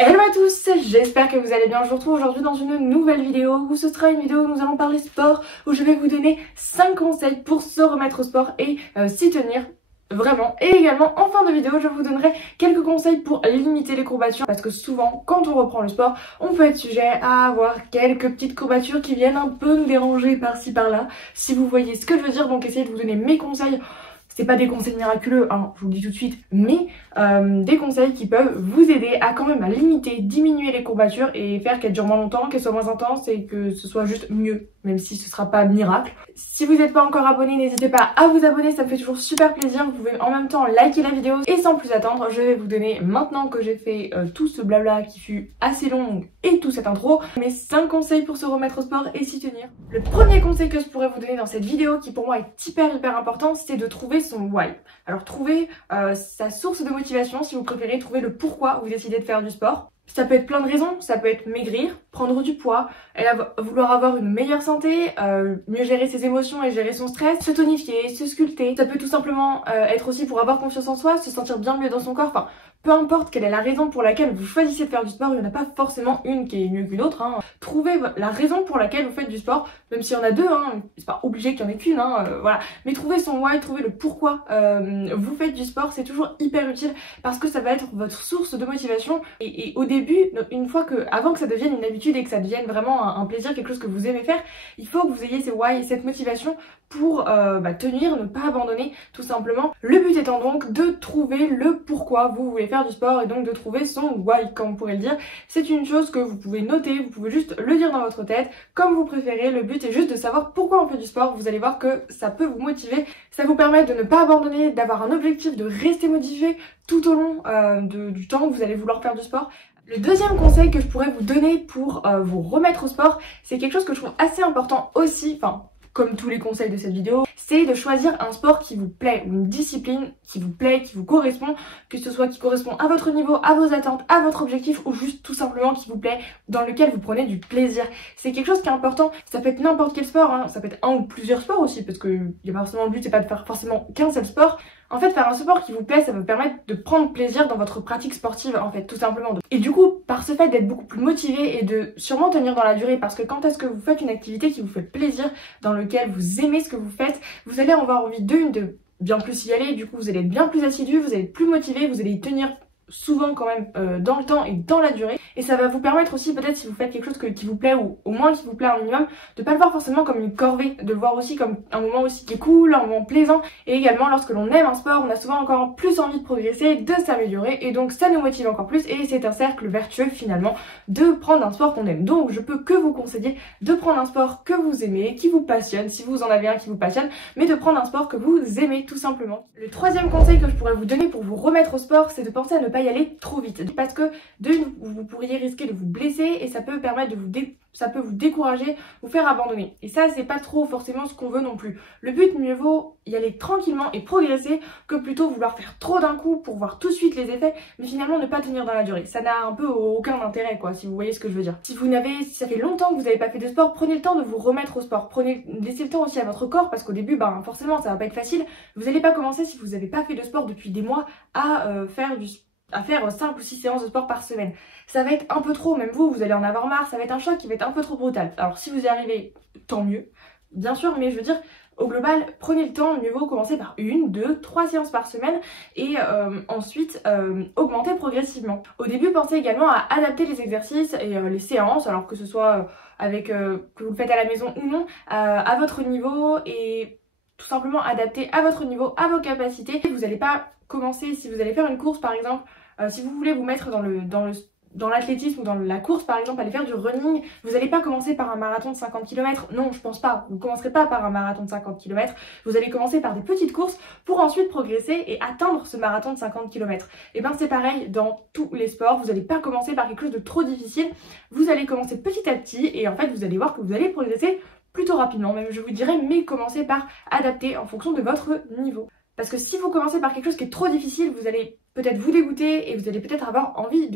Hello à tous, j'espère que vous allez bien. Je vous retrouve aujourd'hui dans une nouvelle vidéo où ce sera une vidéo où nous allons parler sport, où je vais vous donner 5 conseils pour se remettre au sport et s'y tenir vraiment. Et également en fin de vidéo je vous donnerai quelques conseils pour limiter les courbatures, parce que souvent quand on reprend le sport on peut être sujet à avoir quelques petites courbatures qui viennent un peu nous déranger par-ci par-là, si vous voyez ce que je veux dire. Donc essayez de vous donner mes conseils. C'est pas des conseils miraculeux, hein, je vous le dis tout de suite, mais des conseils qui peuvent vous aider à quand même à limiter, diminuer les courbatures et faire qu'elles durent moins longtemps, qu'elles soient moins intenses et que ce soit juste mieux, même si ce sera pas miracle. Si vous n'êtes pas encore abonné, n'hésitez pas à vous abonner, ça me fait toujours super plaisir. Vous pouvez en même temps liker la vidéo et sans plus attendre, je vais vous donner, maintenant que j'ai fait tout ce blabla qui fut assez long et tout cette intro, mes 5 conseils pour se remettre au sport et s'y tenir. Le premier conseil que je pourrais vous donner dans cette vidéo, qui pour moi est hyper important, c'est de trouver son why. Alors trouver sa source de motivation, si vous préférez, trouver le pourquoi vous décidez de faire du sport. Ça peut être plein de raisons, ça peut être maigrir, prendre du poids, vouloir avoir une meilleure santé, mieux gérer ses émotions et gérer son stress, se tonifier, se sculpter. Ça peut tout simplement être aussi pour avoir confiance en soi, se sentir bien mieux dans son corps, enfin peu importe quelle est la raison pour laquelle vous choisissez de faire du sport, il n'y en a pas forcément une qui est mieux qu'une autre, hein. Trouvez la raison pour laquelle vous faites du sport, même s'il y en a deux, hein, c'est pas obligé qu'il y en ait qu'une, hein, voilà. Mais trouvez son why, trouvez le pourquoi vous faites du sport, c'est toujours hyper utile parce que ça va être votre source de motivation. Et au début, avant que ça devienne une habitude et que ça devienne vraiment un plaisir, quelque chose que vous aimez faire, il faut que vous ayez ces why et cette motivation pour tenir, ne pas abandonner tout simplement. Le but étant donc de trouver le pourquoi vous voulez faire du sport et donc de trouver son why, comme on pourrait le dire. C'est une chose que vous pouvez noter, vous pouvez juste le dire dans votre tête comme vous préférez. Le but est juste de savoir pourquoi on fait du sport. Vous allez voir que ça peut vous motiver, ça vous permet de ne pas abandonner, d'avoir un objectif, de rester motivé tout au long du temps que vous allez vouloir faire du sport. Le deuxième conseil que je pourrais vous donner pour vous remettre au sport, c'est quelque chose que je trouve assez important aussi, enfin comme tous les conseils de cette vidéo, c'est de choisir un sport qui vous plaît, ou une discipline qui vous plaît, qui vous correspond, que ce soit qui correspond à votre niveau, à vos attentes, à votre objectif, ou juste tout simplement qui vous plaît, dans lequel vous prenez du plaisir. C'est quelque chose qui est important. Ça peut être n'importe quel sport, hein. Ça peut être un ou plusieurs sports aussi, parce que y a pas forcément le but, c'est pas de faire forcément qu'un seul sport. En fait, faire un sport qui vous plaît, ça va vous permettre de prendre plaisir dans votre pratique sportive, en fait, tout simplement. Et du coup, par ce fait d'être beaucoup plus motivé et de sûrement tenir dans la durée, parce que quand est-ce que vous faites une activité qui vous fait plaisir, dans lequel vous aimez ce que vous faites, vous allez avoir envie de bien plus y aller, du coup vous allez être bien plus assidu, vous allez être plus motivé, vous allez y tenir souvent quand même dans le temps et dans la durée, et ça va vous permettre aussi, peut-être si vous faites quelque chose qui vous plaît, ou au moins qui vous plaît un minimum, de pas le voir forcément comme une corvée, de le voir aussi comme un moment aussi qui est cool, un moment plaisant. Et également lorsque l'on aime un sport, on a souvent encore plus envie de progresser, de s'améliorer, et donc ça nous motive encore plus, et c'est un cercle vertueux finalement de prendre un sport qu'on aime. Donc je peux que vous conseiller de prendre un sport que vous aimez, qui vous passionne, si vous en avez un qui vous passionne, mais de prendre un sport que vous aimez tout simplement. Le troisième conseil que je pourrais vous donner pour vous remettre au sport, c'est de penser à ne pas y aller trop vite, parce que vous pourriez risquer de vous blesser et ça peut permettre ça peut vous décourager, vous faire abandonner. Et ça, c'est pas trop forcément ce qu'on veut non plus. Le but, mieux vaut y aller tranquillement et progresser que plutôt vouloir faire trop d'un coup pour voir tout de suite les effets, mais finalement ne pas tenir dans la durée. Ça n'a un peu aucun intérêt, quoi, si vous voyez ce que je veux dire. Si ça fait longtemps que vous n'avez pas fait de sport, prenez le temps de vous remettre au sport. Laissez le temps aussi à votre corps, parce qu'au début, forcément, ça va pas être facile. Vous n'allez pas commencer, si vous n'avez pas fait de sport depuis des mois, à faire 5 ou 6 séances de sport par semaine. Ça va être un peu trop, même vous allez en avoir marre, ça va être un choc qui va être un peu trop brutal. Alors si vous y arrivez, tant mieux, bien sûr, mais je veux dire, au global, prenez le temps, mieux vaut commencer par 1, 2, 3 séances par semaine et ensuite augmenter progressivement. Au début, pensez également à adapter les exercices et les séances, alors que ce soit que vous le faites à la maison ou non, à votre niveau, et tout simplement adapter à votre niveau, à vos capacités. Vous n'allez pas commencer, si vous allez faire une course par exemple, si vous voulez vous mettre dans l'athlétisme ou dans la course par exemple, aller faire du running, vous n'allez pas commencer par un marathon de 50 km, non je pense pas, vous ne commencerez pas par un marathon de 50 km, vous allez commencer par des petites courses pour ensuite progresser et atteindre ce marathon de 50 km. Et c'est pareil dans tous les sports, vous n'allez pas commencer par quelque chose de trop difficile, vous allez commencer petit à petit et en fait vous allez voir que vous allez progresser plutôt rapidement, même je vous dirais, mais commencez par adapter en fonction de votre niveau. Parce que si vous commencez par quelque chose qui est trop difficile, vous allez peut-être vous dégoûter et vous allez peut-être avoir envie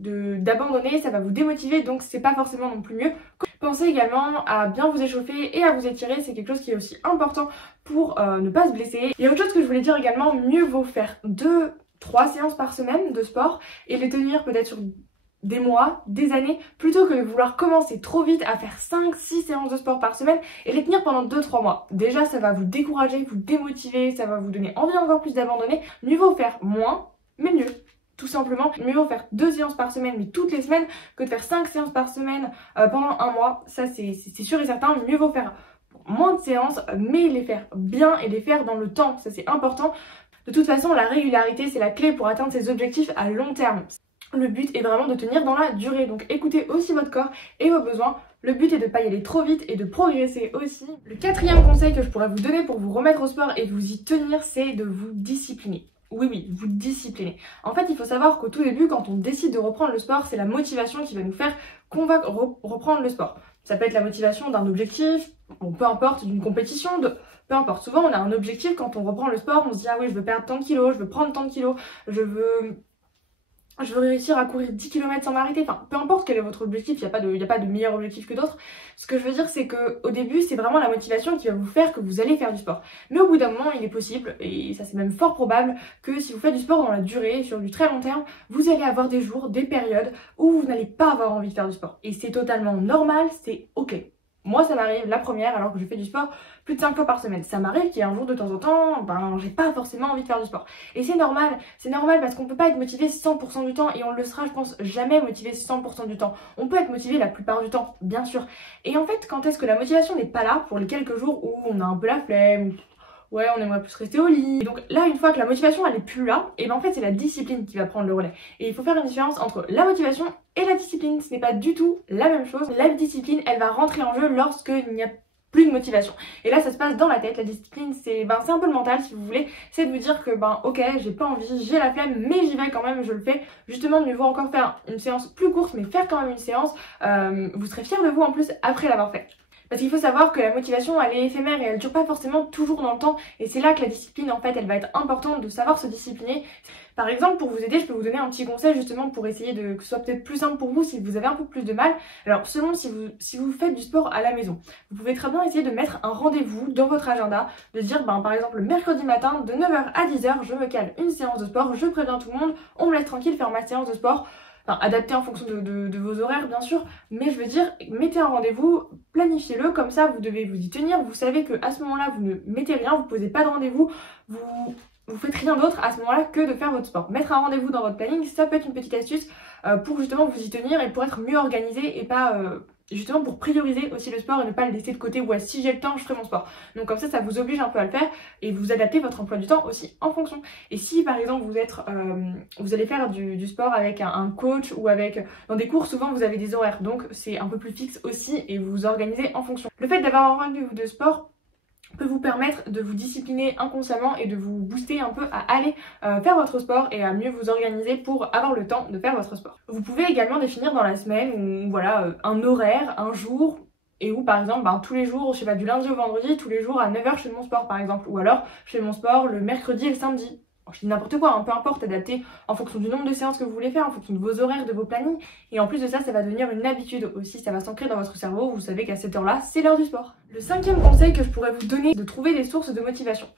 d'abandonner, ça va vous démotiver, donc c'est pas forcément non plus mieux. Pensez également à bien vous échauffer et à vous étirer, c'est quelque chose qui est aussi important pour ne pas se blesser. Et autre chose que je voulais dire également, mieux vaut faire 2-3 séances par semaine de sport et les tenir peut-être sur des mois, des années, plutôt que de vouloir commencer trop vite à faire 5-6 séances de sport par semaine et les tenir pendant 2-3 mois. Déjà ça va vous décourager, vous démotiver, ça va vous donner envie encore plus d'abandonner. Mieux vaut faire moins, mais mieux. Tout simplement, mieux vaut faire 2 séances par semaine, mais toutes les semaines, que de faire 5 séances par semaine pendant un mois. Ça c'est sûr et certain, mieux vaut faire moins de séances, mais les faire bien et les faire dans le temps, ça c'est important. De toute façon, la régularité c'est la clé pour atteindre ses objectifs à long terme. Le but est vraiment de tenir dans la durée, donc écoutez aussi votre corps et vos besoins. Le but est de ne pas y aller trop vite et de progresser aussi. Le 4e conseil que je pourrais vous donner pour vous remettre au sport et vous y tenir, c'est de vous discipliner. Oui, vous discipliner. En fait, il faut savoir qu'au tout début, quand on décide de reprendre le sport, c'est la motivation qui va nous faire qu'on va reprendre le sport. Ça peut être la motivation d'un objectif, bon, peu importe, d'une compétition, peu importe. Souvent, on a un objectif quand on reprend le sport, on se dit ah oui, je veux perdre tant de kilos, je veux prendre tant de kilos, je veux réussir à courir 10 km sans m'arrêter. Enfin, peu importe quel est votre objectif, il n'y a pas de meilleur objectif que d'autres. Ce que je veux dire, c'est qu'au début, c'est vraiment la motivation qui va vous faire que vous allez faire du sport. Mais au bout d'un moment, il est possible, et ça c'est même fort probable, que si vous faites du sport dans la durée, sur du très long terme, vous allez avoir des jours, des périodes où vous n'allez pas avoir envie de faire du sport. Et c'est totalement normal, c'est ok. Moi ça m'arrive la première alors que je fais du sport plus de 5 fois par semaine. Ça m'arrive qu'il y a un jour de temps en temps, j'ai pas forcément envie de faire du sport. Et c'est normal parce qu'on peut pas être motivé 100% du temps et on le sera je pense jamais motivé 100% du temps. On peut être motivé la plupart du temps, bien sûr. Et en fait quand est-ce que la motivation n'est pas là pour les quelques jours où on a un peu la flemme, ouais on aimerait plus rester au lit. Et donc là une fois que la motivation elle est plus là, et ben en fait c'est la discipline qui va prendre le relais. Et il faut faire une différence entre la motivation et la discipline, ce n'est pas du tout la même chose. La discipline elle va rentrer en jeu lorsqu'il n'y a plus de motivation. Et là ça se passe dans la tête, la discipline c'est un peu le mental si vous voulez, c'est de vous dire que ok j'ai pas envie, j'ai la flemme mais j'y vais quand même, je le fais. Justement mieux vaut encore faire une séance plus courte mais faire quand même une séance, vous serez fiers de vous en plus après l'avoir fait. Parce qu'il faut savoir que la motivation elle est éphémère et elle dure pas forcément toujours dans le temps et c'est là que la discipline en fait elle va être importante de savoir se discipliner. Par exemple pour vous aider je peux vous donner un petit conseil justement pour essayer que ce soit peut-être plus simple pour vous si vous avez un peu plus de mal. Alors selon si vous faites du sport à la maison, vous pouvez très bien essayer de mettre un rendez-vous dans votre agenda, de dire par exemple le mercredi matin de 9h à 10h je me cale une séance de sport, je préviens tout le monde, on me laisse tranquille faire ma séance de sport. Enfin, adapté en fonction de vos horaires bien sûr, mais je veux dire, mettez un rendez-vous, planifiez-le, comme ça vous devez vous y tenir, vous savez qu'à ce moment-là vous ne mettez rien, vous posez pas de rendez-vous, vous faites rien d'autre à ce moment-là que de faire votre sport. Mettre un rendez-vous dans votre planning, ça peut être une petite astuce pour justement vous y tenir et pour être mieux organisé et pas... justement pour prioriser aussi le sport et ne pas le laisser de côté, ouais si j'ai le temps je ferai mon sport. Donc comme ça vous oblige un peu à le faire et vous adaptez votre emploi du temps aussi en fonction. Et si par exemple vous allez faire du sport avec un coach ou dans des cours souvent vous avez des horaires donc c'est un peu plus fixe aussi et vous vous organisez en fonction. Le fait d'avoir un rendez-vous de sport peut vous permettre de vous discipliner inconsciemment et de vous booster un peu à aller faire votre sport et à mieux vous organiser pour avoir le temps de faire votre sport. Vous pouvez également définir dans la semaine ou voilà un horaire, un jour et où par exemple tous les jours, je sais pas, du lundi au vendredi, tous les jours à 9h je fais mon sport par exemple, ou alors je fais mon sport le mercredi et le samedi. Je dis n'importe quoi, peu importe, adapté en fonction du nombre de séances que vous voulez faire, en fonction de vos horaires, de vos plannings. Et en plus de ça, ça va devenir une habitude aussi, ça va s'ancrer dans votre cerveau, vous savez qu'à cette heure-là, c'est l'heure du sport. Le 5e conseil que je pourrais vous donner, c'est de trouver des sources de motivation.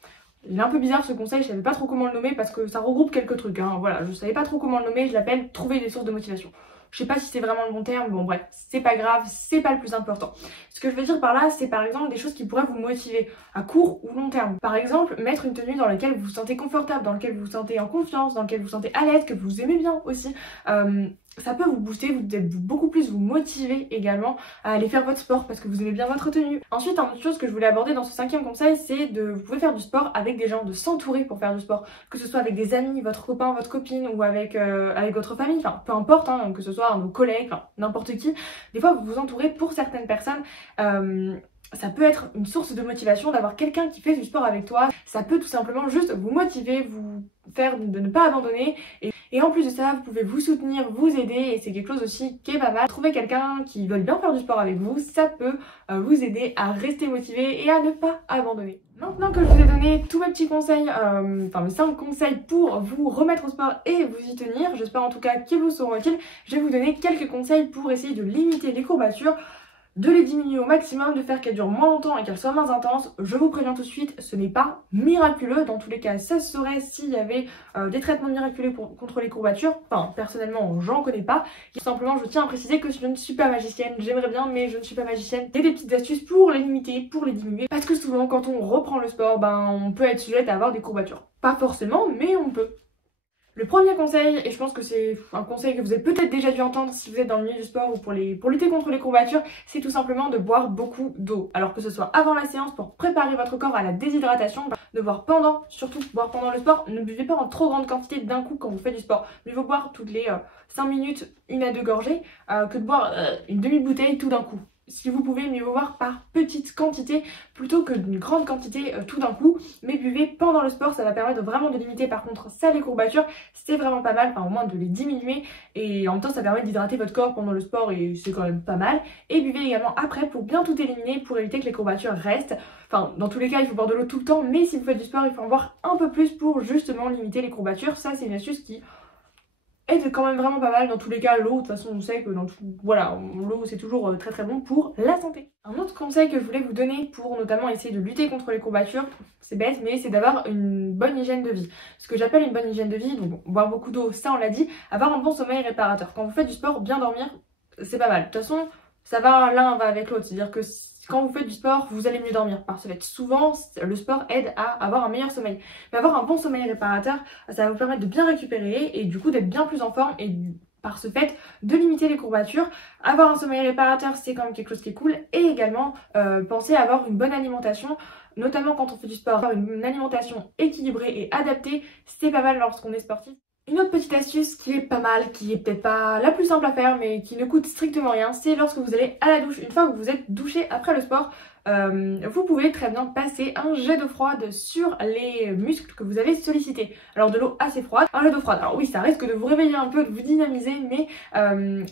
Il est un peu bizarre ce conseil, je savais pas trop comment le nommer parce que ça regroupe quelques trucs, voilà, je savais pas trop comment le nommer, je l'appelle trouver des sources de motivation. Je sais pas si c'est vraiment le bon terme, bon bref, c'est pas grave, c'est pas le plus important. Ce que je veux dire par là, c'est par exemple des choses qui pourraient vous motiver à court ou long terme. Par exemple, mettre une tenue dans laquelle vous vous sentez confortable, dans laquelle vous vous sentez en confiance, dans laquelle vous vous sentez à l'aise, que vous aimez bien aussi. Ça peut vous booster, beaucoup plus vous motiver également à aller faire votre sport parce que vous aimez bien votre tenue. Ensuite, une autre chose que je voulais aborder dans ce 5e conseil, c'est vous pouvez faire du sport avec des gens, de s'entourer pour faire du sport. Que ce soit avec des amis, votre copain, votre copine ou avec votre famille, enfin peu importe, que ce soit vos collègues, n'importe qui. Des fois, vous vous entourez pour certaines personnes. Ça peut être une source de motivation d'avoir quelqu'un qui fait du sport avec toi. Ça peut tout simplement juste vous motiver, vous faire de ne pas abandonner. Et en plus de ça, vous pouvez vous soutenir, vous aider et c'est quelque chose aussi qui est pas mal. Trouver quelqu'un qui veut bien faire du sport avec vous, ça peut vous aider à rester motivé et à ne pas abandonner. Maintenant que je vous ai donné tous mes petits conseils, mes 5 conseils pour vous remettre au sport et vous y tenir, j'espère en tout cas qu'ils vous seront utiles, je vais vous donner quelques conseils pour essayer de limiter les courbatures. de les diminuer au maximum, de faire qu'elles durent moins longtemps et qu'elles soient moins intenses. Je vous préviens tout de suite, ce n'est pas miraculeux. Dans tous les cas, ça se saurait s'il y avait des traitements miraculeux contre les courbatures. Enfin, personnellement, j'en connais pas. Et simplement, je tiens à préciser que je ne suis pas magicienne. J'aimerais bien, mais je ne suis pas magicienne. Et des petites astuces pour les limiter, pour les diminuer. Parce que souvent, quand on reprend le sport, on peut être sujette à avoir des courbatures. Pas forcément, mais on peut. Le premier conseil, et je pense que c'est un conseil que vous avez peut-être déjà dû entendre si vous êtes dans le milieu du sport ou pour lutter contre les courbatures, c'est tout simplement de boire beaucoup d'eau. Alors que ce soit avant la séance pour préparer votre corps à la déshydratation, de boire pendant, surtout boire pendant le sport, ne buvez pas en trop grande quantité d'un coup quand vous faites du sport. Mieux vaut boire toutes les 5 minutes, 1 à 2 gorgées, que de boire une demi-bouteille tout d'un coup. Si vous pouvez, mieux vous boire par petite quantité plutôt que d'une grande quantité tout d'un coup. Mais buvez pendant le sport, ça va permettre vraiment de limiter par contre ça les courbatures. C'est vraiment pas mal, enfin au moins de les diminuer. Et en même temps ça permet d'hydrater votre corps pendant le sport et c'est quand même pas mal. Et buvez également après pour bien tout éliminer, pour éviter que les courbatures restent. Enfin dans tous les cas il faut boire de l'eau tout le temps, mais si vous faites du sport il faut en boire un peu plus pour justement limiter les courbatures. Ça c'est une astuce qui est quand même vraiment pas mal. Dans tous les cas, l'eau, de toute façon on sait que voilà, l'eau c'est toujours très très bon pour la santé. Un autre conseil que je voulais vous donner pour notamment essayer de lutter contre les courbatures, c'est bête mais c'est d'avoir une bonne hygiène de vie. Ce que j'appelle une bonne hygiène de vie, donc boire beaucoup d'eau, ça on l'a dit, avoir un bon sommeil réparateur. Quand vous faites du sport, bien dormir, c'est pas mal. De toute façon, ça va, l'un va avec l'autre, c'est-à-dire que quand vous faites du sport, vous allez mieux dormir. Parce que souvent, le sport aide à avoir un meilleur sommeil. Mais avoir un bon sommeil réparateur, ça va vous permettre de bien récupérer et du coup d'être bien plus en forme et par ce fait de limiter les courbatures. Avoir un sommeil réparateur, c'est quand même quelque chose qui est cool. Et également, pensez à avoir une bonne alimentation. Notamment quand on fait du sport, avoir une alimentation équilibrée et adaptée, c'est pas mal lorsqu'on est sportif. Une autre petite astuce qui est pas mal, qui est peut-être pas la plus simple à faire mais qui ne coûte strictement rien, c'est lorsque vous allez à la douche. Une fois que vous êtes douché après le sport, vous pouvez très bien passer un jet d'eau froide sur les muscles que vous avez sollicités. Alors de l'eau assez froide, un jet d'eau froide. Alors oui, ça risque de vous réveiller un peu, de vous dynamiser, mais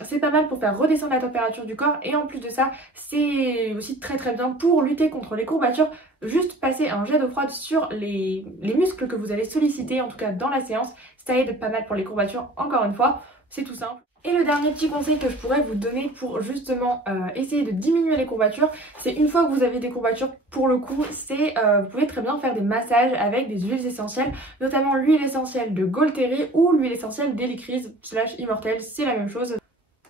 c'est pas mal pour faire redescendre la température du corps. Et en plus de ça, c'est aussi très très bien pour lutter contre les courbatures. Juste passer un jet d'eau froide sur les muscles que vous allez solliciter, en tout cas dans la séance. Ça aide pas mal pour les courbatures, encore une fois, c'est tout simple. Et le dernier petit conseil que je pourrais vous donner pour justement essayer de diminuer les courbatures, c'est une fois que vous avez des courbatures, pour le coup, c'est vous pouvez très bien faire des massages avec des huiles essentielles, notamment l'huile essentielle de Golteri ou l'huile essentielle d'Helichrys / Immortelle, c'est la même chose.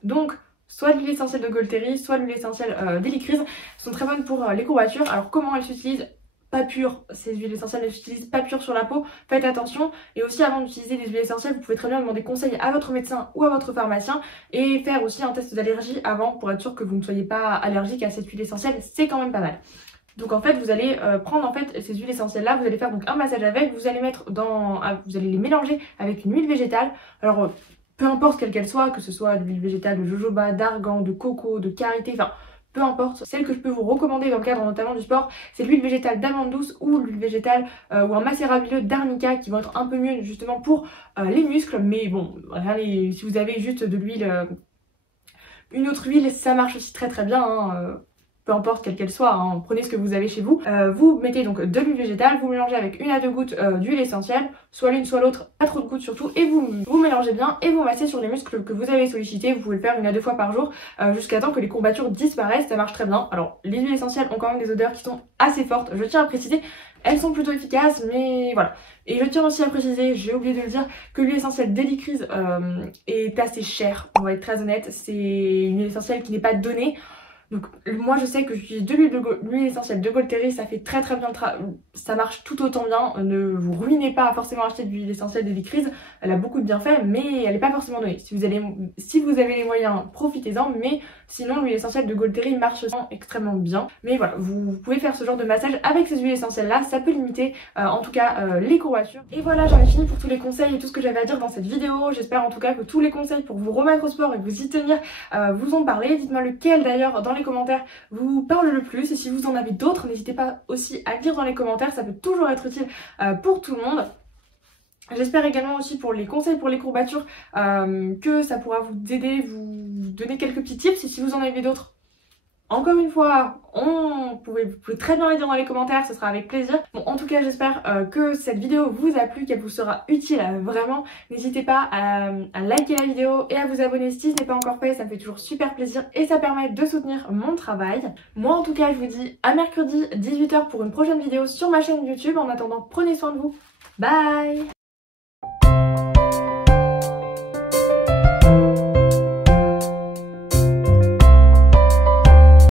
Donc, soit l'huile essentielle de Golteri, soit l'huile essentielle d'Helichrys sont très bonnes pour les courbatures. Alors comment elles s'utilisent ? Pas pures, ces huiles essentielles ne s'utilisent pas pures sur la peau, faites attention. Et aussi avant d'utiliser des huiles essentielles, vous pouvez très bien demander conseil à votre médecin ou à votre pharmacien et faire aussi un test d'allergie avant pour être sûr que vous ne soyez pas allergique à cette huile essentielle, c'est quand même pas mal. Donc en fait vous allez prendre en fait ces huiles essentielles là, vous allez faire donc un massage avec, vous allez mettre vous allez les mélanger avec une huile végétale. Alors peu importe quelle qu'elle soit, que ce soit de l'huile végétale de jojoba, d'argan, de coco, de karité, enfin peu importe, celle que je peux vous recommander dans le cadre notamment du sport, c'est l'huile végétale d'amande douce ou l'huile végétale ou un macérat huileux d'arnica qui vont être un peu mieux justement pour les muscles. Mais bon, si vous avez juste de l'huile, une autre huile, ça marche aussi très très bien. Peu importe quelle qu'elle soit, prenez ce que vous avez chez vous. Vous mettez donc de l'huile végétale, vous mélangez avec 1 à 2 gouttes d'huile essentielle, soit l'une soit l'autre, pas trop de gouttes surtout, et vous mélangez bien et vous massez sur les muscles que vous avez sollicités. Vous pouvez le faire 1 à 2 fois par jour jusqu'à temps que les courbatures disparaissent, ça marche très bien. Alors les huiles essentielles ont quand même des odeurs qui sont assez fortes, je tiens à préciser, elles sont plutôt efficaces, mais voilà. Et je tiens aussi à préciser, j'ai oublié de le dire, que l'huile essentielle d'Helichrys est assez chère, on va être très honnête, c'est une huile essentielle qui n'est pas donnée. Donc moi je sais que j'utilise de l'huile essentielle de Golteri, ça fait très très bien, ça marche tout autant bien. Ne vous ruinez pas à forcément acheter de l'huile essentielle d'Helichrys, elle a beaucoup de bienfaits mais elle n'est pas forcément donnée. Si vous avez les moyens, profitez-en, mais sinon l'huile essentielle de Golteri marche extrêmement bien. Mais voilà, vous pouvez faire ce genre de massage avec ces huiles essentielles là, ça peut limiter en tout cas les courbatures. Et voilà, j'en ai fini pour tous les conseils et tout ce que j'avais à dire dans cette vidéo. J'espère en tout cas que tous les conseils pour vous remettre au sport et vous y tenir vous ont parlé. Dites-moi lequel d'ailleurs dans les commentaires vous parle le plus, et si vous en avez d'autres, n'hésitez pas aussi à le dire dans les commentaires, ça peut toujours être utile pour tout le monde. J'espère également aussi pour les conseils pour les courbatures que ça pourra vous aider, vous donner quelques petits tips, et si vous en avez d'autres, Encore une fois, vous pouvez très bien les dire dans les commentaires, ce sera avec plaisir. Bon, en tout cas, j'espère que cette vidéo vous a plu, qu'elle vous sera utile vraiment. N'hésitez pas à liker la vidéo et à vous abonner si ce n'est pas encore fait, ça me fait toujours super plaisir et ça permet de soutenir mon travail. Moi, en tout cas, je vous dis à mercredi 18 h pour une prochaine vidéo sur ma chaîne YouTube. En attendant, prenez soin de vous. Bye!